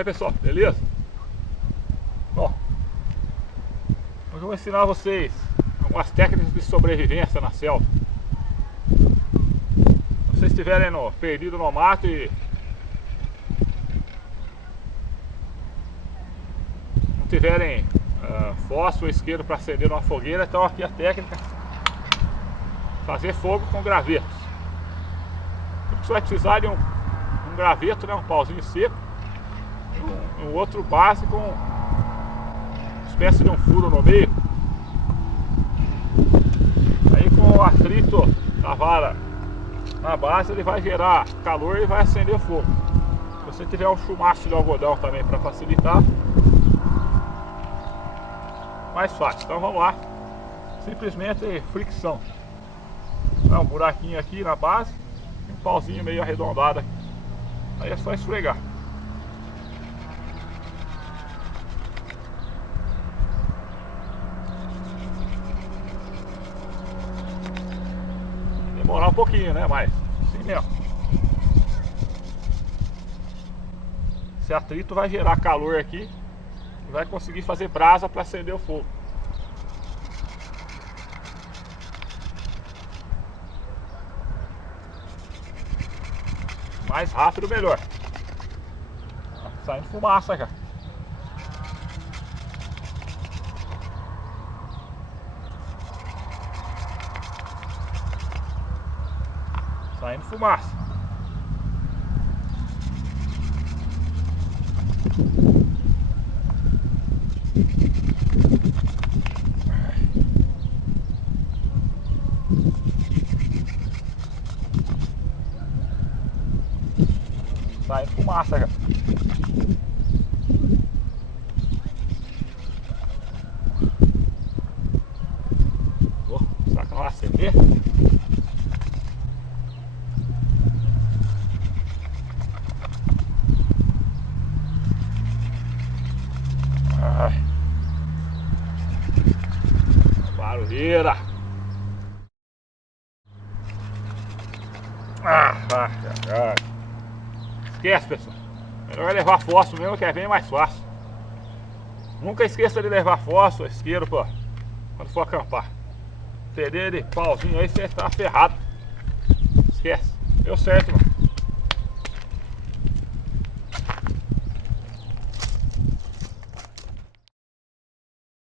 Aí pessoal, beleza? Bom, hoje eu vou ensinar vocês algumas técnicas de sobrevivência na selva. Se vocês estiverem perdido no mato e não tiverem fósforo ou isqueiro para acender numa fogueira, então aqui a técnica: fazer fogo com gravetos. Você vai precisar de um graveto, né, um pauzinho seco, e um outro base com uma espécie de um furo no meio. Aí com o atrito da vara na base, ele vai gerar calor e vai acender o fogo. Se você tiver um chumaço de algodão também para facilitar, mais fácil. Então vamos lá, simplesmente fricção. Um buraquinho aqui na base, um pauzinho meio arredondado aqui. Aí é só esfregar. Demorar um pouquinho, né? Mas assim mesmo. Esse atrito vai gerar calor aqui e vai conseguir fazer brasa para acender o fogo. Mais rápido, melhor. Tá saindo fumaça, cara. Saindo fumaça. Saindo fumaça, cara. Será que não vai acender? Barulheira. Esquece, pessoal. Melhor levar fósforo mesmo, que é bem mais fácil. Nunca esqueça de levar fósforo, isqueiro, pô, quando for acampar. Perder de pauzinho aí, você está ferrado. Esquece. Deu certo, mano.